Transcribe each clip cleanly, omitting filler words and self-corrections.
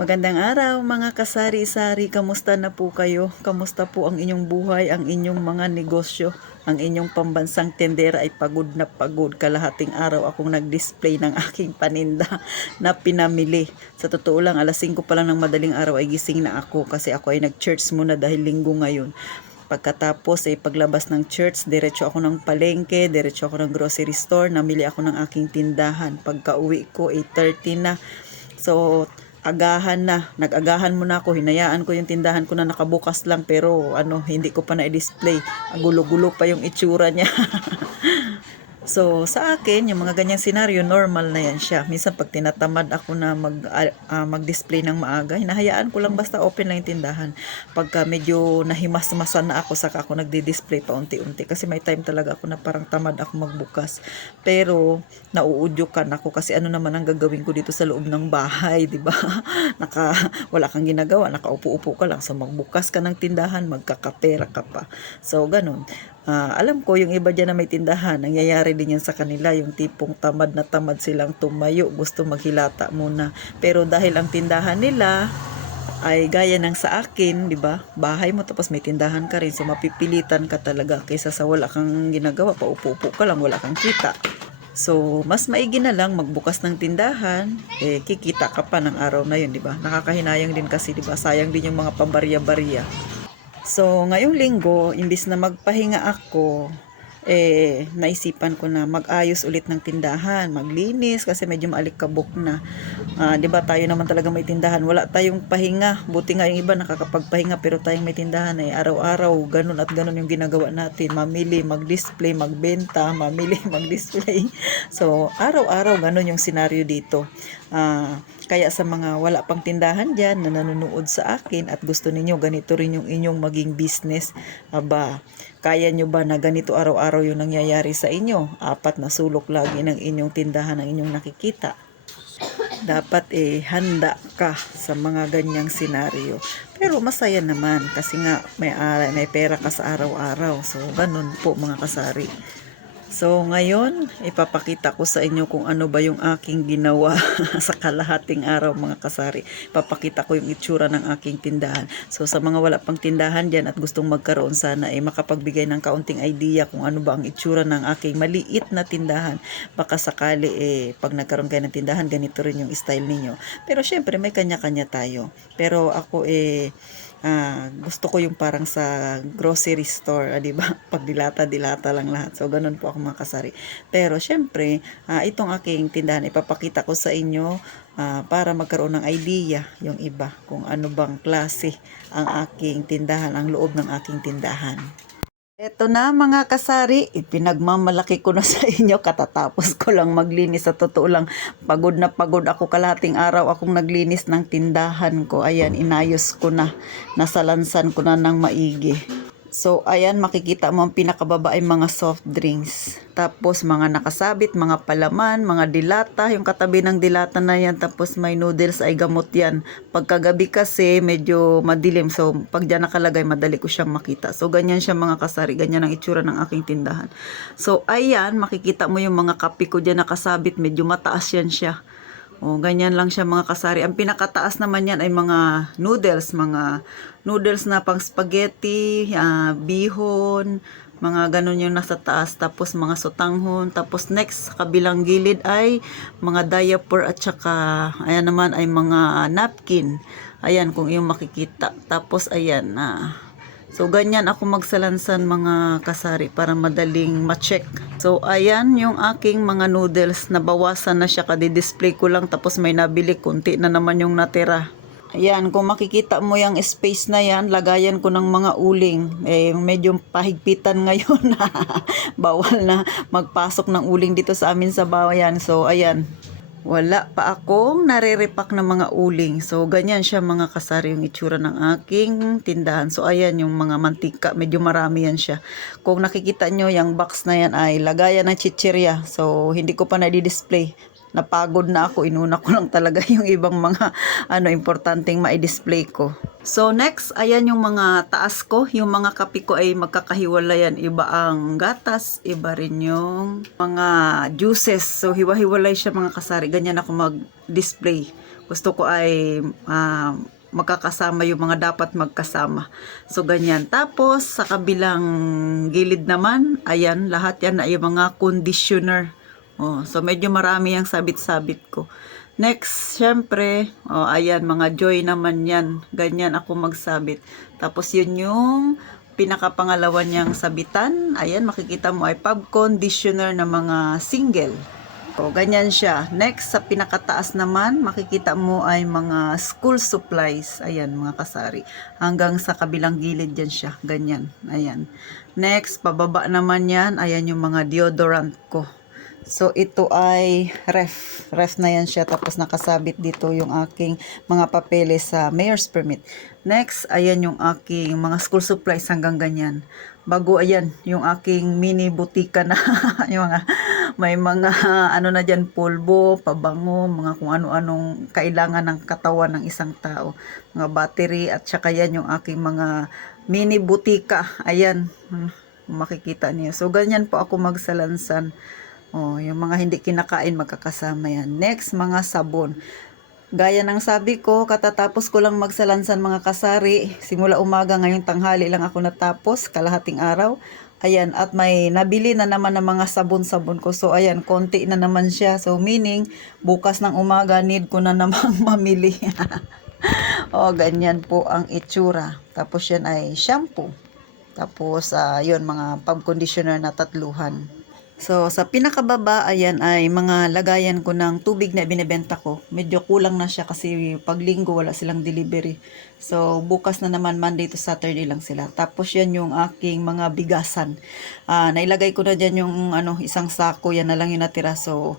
Magandang araw mga kasari-sari, kamusta na po kayo? Kamusta po ang inyong buhay, ang inyong mga negosyo? Ang inyong pambansang tendera ay pagod na pagod. Kalahating araw akong nag-display ng aking paninda na pinamili. Sa totoo lang, alas 5 pa lang ng madaling araw ay gising na ako kasi ako ay nag-church muna dahil linggo ngayon. Pagkatapos ay paglabas ng church, diretso ako ng palengke, diretso ako ng grocery store, namili ako ng aking tindahan. Pagka-uwi ko, 8:30 na. So, agahan na. Nag-agahan muna ako. Hinayaan ko yung tindahan ko na nakabukas lang pero hindi ko pa na-display. Gulo-gulo pa yung itsura niya. So, sa akin, yung mga ganyang senaryo, normal na yan siya. Minsan, pag tinatamad ako na mag-display ng maaga, hinahayaan ko lang basta open lang yung tindahan. Pagka medyo nahimas-masan na ako, saka ako nagdi-display pa unti-unti. Kasi may time talaga ako na parang tamad ako magbukas. Pero, nauudyukan ako kasi ano naman ang gagawin ko dito sa loob ng bahay, di ba? Wala kang ginagawa, nakaupo-upo ka lang. So, magbukas ka ng tindahan, magkakapera ka pa. So, ganun. Alam ko yung iba dyan na may tindahan, nangyayari din yan sa kanila, yung tipong tamad na tamad silang tumayo, gusto maghilata muna. Pero dahil ang tindahan nila ay gaya ng sa akin, di ba? Bahay mo tapos may tindahan ka rin, so mapipilitan ka talaga kaysa sa wala kang ginagawa, paupo-upo ka lang, wala kang kita. So, mas maigi na lang magbukas ng tindahan, kikita ka pa ng araw na yun, di ba? Nakakahinayang din kasi, di ba? Sayang din yung mga pabarya-barya. So, ngayong linggo, imbis na magpahinga ako, naisipan ko na mag-ayos ulit ng tindahan, maglinis kasi medyo maalikabok na. 'Di ba tayo naman talaga may tindahan, wala tayong pahinga. Buti nga yung iba nakakapagpahinga pero tayong may tindahan araw-araw ganun at ganun yung ginagawa natin. Mamili, mag-display, magbenta, mamili, mag-display. So, araw-araw ganun yung senaryo dito. Kaya sa mga wala pang tindahan dyan na nanonood sa akin at gusto ninyo ganito rin yung inyong maging business, aba, kaya nyo ba na ganito araw-araw yung nangyayari sa inyo? 4 na sulok lagi ng inyong tindahan ang inyong nakikita. Dapat handa ka sa mga ganyang senaryo. Pero masaya naman kasi nga may pera ka sa araw-araw. So, ganun po mga kasari. So, ngayon, ipapakita ko sa inyo kung ano ba yung aking ginawa sa kalahating araw mga kasari. Ipapakita ko yung itsura ng aking tindahan. So, sa mga wala pang tindahan dyan at gustong magkaroon sana makapagbigay ng kaunting idea kung ano ba ang itsura ng aking maliit na tindahan. Baka sakali pag nagkaroon kayo ng tindahan, ganito rin yung style ninyo. Pero syempre, may kanya-kanya tayo. Pero ako gusto ko yung parang sa grocery store, di ba? Pag dilata lang lahat. So, ganun po ako mga kasari. Pero, syempre, itong aking tindahan, ipapakita ko sa inyo para magkaroon ng idea yung iba kung ano bang klase ang aking tindahan, ang loob ng aking tindahan. Eto na mga kasari, ipinagmamalaki ko na sa inyo, katatapos ko lang maglinis. Sa totoo lang, pagod na pagod ako, kalahating araw akong naglinis ng tindahan ko. Ayan, inayos ko na, nasalansan ko na ng maigi. So, ayan, makikita mo ang pinakababa ay mga soft drinks. Tapos, mga nakasabit, mga palaman, mga dilata. Yung katabi ng dilata na yan. Tapos, may noodles ay gamot yan. Pagkagabi kasi, medyo madilim. So, pag dyan nakalagay, madali ko siyang makita. So, ganyan siya mga kasari. Ganyan ang itsura ng aking tindahan. So, ayan, makikita mo yung mga kape ko dyan nakasabit. Medyo mataas yan siya. O, ganyan lang siya mga kasari. Ang pinakataas naman yan ay mga noodles na pang spaghetti, bihon, mga ganun yung nasa taas. Tapos mga sotanghon. Tapos next, sa kabilang gilid ay mga diaper at saka, ayan naman ay mga napkin. Ayan, kung yung makikita. Tapos, ayan, so, ganyan ako magsalansan mga kasari para madaling ma-check. So, ayan yung aking mga noodles. Nabawasan na siya. Kadi-display ko lang. Tapos may nabili. Kunti na naman yung natira. Ayan, kung makikita mo yung space na yan, lagayan ko ng mga uling. Medyo pahigpitan ngayon. Bawal na magpasok ng uling dito sa amin sa bayan. So, ayan. Wala pa akong nare-repack ng mga uling. So, ganyan siya mga kasari yung itsura ng aking tindahan. So, ayan yung mga mantika. Medyo marami yan siya. Kung nakikita nyo, yung box na yan ay lagayan ng chichirya. So, hindi ko pa na-display. Napagod na ako, inuna ko lang talaga yung ibang mga importanteng ma-display ko. So next, ayan yung mga taas ko, yung mga kape ko ay magkakahiwalayan. Iba ang gatas, iba rin yung mga juices. So hiwa-hiwalay siya mga kasari, ganyan ako mag-display. gusto ko ay magkakasama yung mga dapat magkasama. So, ganyan. Tapos, sa kabilang gilid naman, ayan, lahat yan ay mga conditioner. Oh, so, medyo marami yung sabit-sabit ko. Next, syempre, ayan, mga joy naman yan. Ganyan ako magsabit. Tapos, yun yung pinakapangalawa niyang sabitan. Ayan, makikita mo ay pub conditioner na mga single. O, ganyan siya. Next, sa pinakataas naman, makikita mo ay mga school supplies. Ayan, mga kasari. Hanggang sa kabilang gilid yan siya. Ganyan. Ayan. Next, pababa naman yan. Ayan yung mga deodorant ko. So, ito ay ref. Ref na yan siya. Tapos, nakasabit dito yung aking mga papeles sa mayor's permit. Next, ayan yung aking mga school supplies hanggang ganyan. Bago, ayan, yung aking mini butika na yung mga, may mga ano na dyan, pulbo, pabango, mga kung ano-anong kailangan ng katawan ng isang tao. Mga battery at saka yan yung aking mga mini butika. Ayan, makikita niyo. So, ganyan po ako magsalansan. Oh, yung mga hindi kinakain magkakasama yan. Next, mga sabon. Gaya ng sabi ko, katatapos ko lang magsalansan mga kasari. Simula umaga, ngayong tanghali lang ako natapos, kalahating araw. Ayan, at may nabili na naman ng mga sabon-sabon ko. So, ayan, konti na naman siya. So, meaning, bukas ng umaga, need ko na namang mamili. O, ganyan po ang itsura. Tapos yan ay shampoo. Tapos, yun, mga pub conditioner na tatluhan. So, sa pinakababa, ayan ay mga lagayan ko ng tubig na binibenta ko. Medyo kulang na siya kasi pag linggo wala silang delivery. So, bukas na naman Monday to Saturday lang sila. Tapos yan yung aking mga bigasan. Nailagay ko na dyan yung isang sako, yan na lang yung natira. So,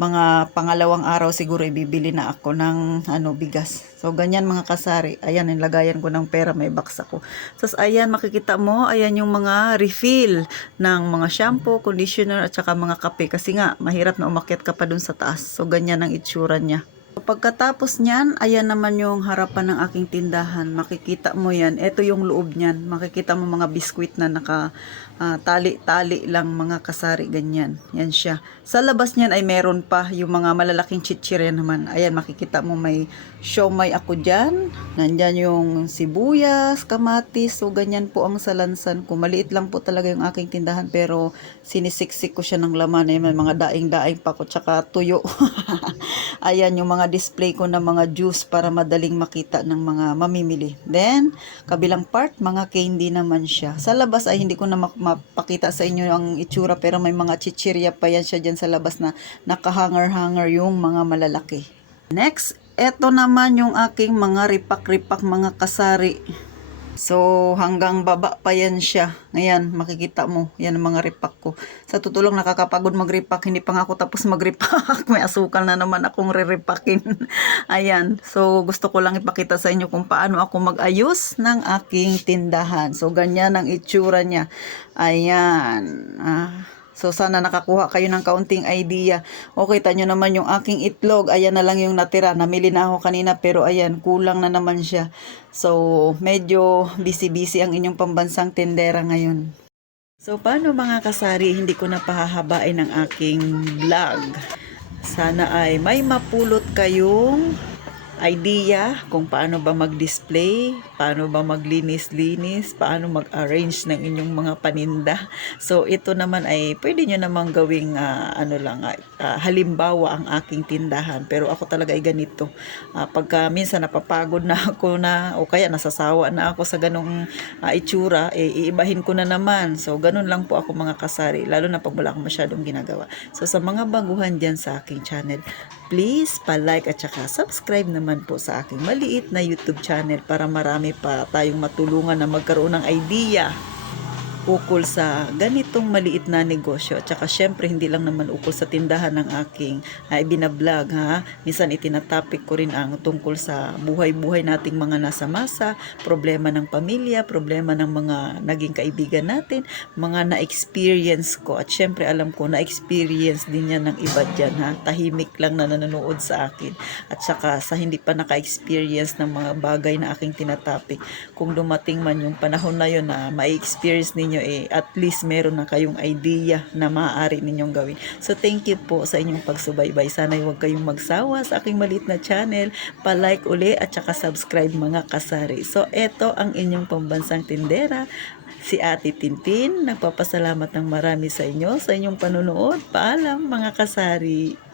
mga pangalawang araw siguro ibibili na ako ng bigas. So, ganyan mga kasari. Ayan, nilagayan ko ng pera, may box ako. So, ayan, makikita mo, ayan yung mga refill ng mga shampoo, conditioner, at saka mga kape. Kasi nga, mahirap na umakyat ka pa dun sa taas. So, ganyan ang itsura niya. So, pagkatapos niyan, ayan naman yung harapan ng aking tindahan. Makikita mo yan. Ito yung loob niyan. Makikita mo mga biskwit na naka tali-tali lang mga kasari, ganyan. Yan siya. Sa labas niyan ay meron pa yung mga malalaking chichirya naman. Ayan, makikita mo may siomay ako dyan. Nandyan yung sibuyas, kamatis. So, ganyan po ang salansan ko. Maliit lang po talaga yung aking tindahan pero sinisiksik ko siya ng laman. Ayan, may mga daing-daing pa ko tsaka tuyo. Ayan yung mga display ko ng mga juice para madaling makita ng mga mamimili. Then, kabilang part, mga candy naman siya. Sa labas ay hindi ko na mapakita sa inyo ang itsura pero may mga chichirya pa yan siya dyan sa labas na nakahanger-hanger yung mga malalaki. Next, eto naman yung aking mga ripak-ripak mga kasari. So, hanggang baba pa yan siya. Ngayon, makikita mo, yan ang mga ripak ko. Sa tutulong, nakakapagod mag-ripak. Hindi pa nga ako tapos mag-ripak. May asukal na naman akong re-ripakin. Ayan. So, gusto ko lang ipakita sa inyo kung paano ako mag-ayos ng aking tindahan. So, ganyan ang itsura niya. Ayan. So, sana nakakuha kayo ng kaunting idea. Okay, tanyo naman yung aking itlog. Ayan na lang yung natira. Namili na ako kanina pero ayan, kulang na naman siya. So, medyo busy-busy ang inyong pambansang tendera ngayon. So, paano mga kasari, hindi ko na pahahabain ang aking vlog. Sana ay may mapulot kayong idea kung paano ba mag-display, paano ba maglinis-linis, paano mag-arrange ng inyong mga paninda. So, ito naman ay pwede nyo namang gawing halimbawa ang aking tindahan. Pero ako talaga ay ganito. Pagka minsan napapagod na ako o kaya nasasawa na ako sa ganong itsura, iibahin ko na naman. So, ganun lang po ako mga kasari, lalo na pag wala akong masyadong ginagawa. So, sa mga baguhan dyan sa aking channel, please pa-like at saka subscribe naman po sa aking maliit na YouTube channel para marami pa tayong matulungan na magkaroon ng idea ukol sa ganitong maliit na negosyo. At saka syempre hindi lang naman ukol sa tindahan ng aking binablog ha. Minsan itinatopic ko rin ang tungkol sa buhay-buhay nating mga nasa masa, problema ng pamilya, problema ng mga naging kaibigan natin, mga na-experience ko. At syempre alam ko na-experience din yan ng iba dyan ha. Tahimik lang na nanonood sa akin. At saka sa hindi pa naka-experience ng mga bagay na aking tinatopic, kung dumating man yung panahon na yun na ma-experience ninyo ninyo at least meron na kayong idea na maaari ninyong gawin. So thank you po sa inyong pagsubaybay. Sana huwag kayong magsawa sa aking maliit na channel. Pa-like uli at saka subscribe mga kasari. So eto ang inyong pambansang tindera, si Ate Tintin. Nagpapasalamat ng marami sa inyo, sa inyong panunood. Paalam mga kasari.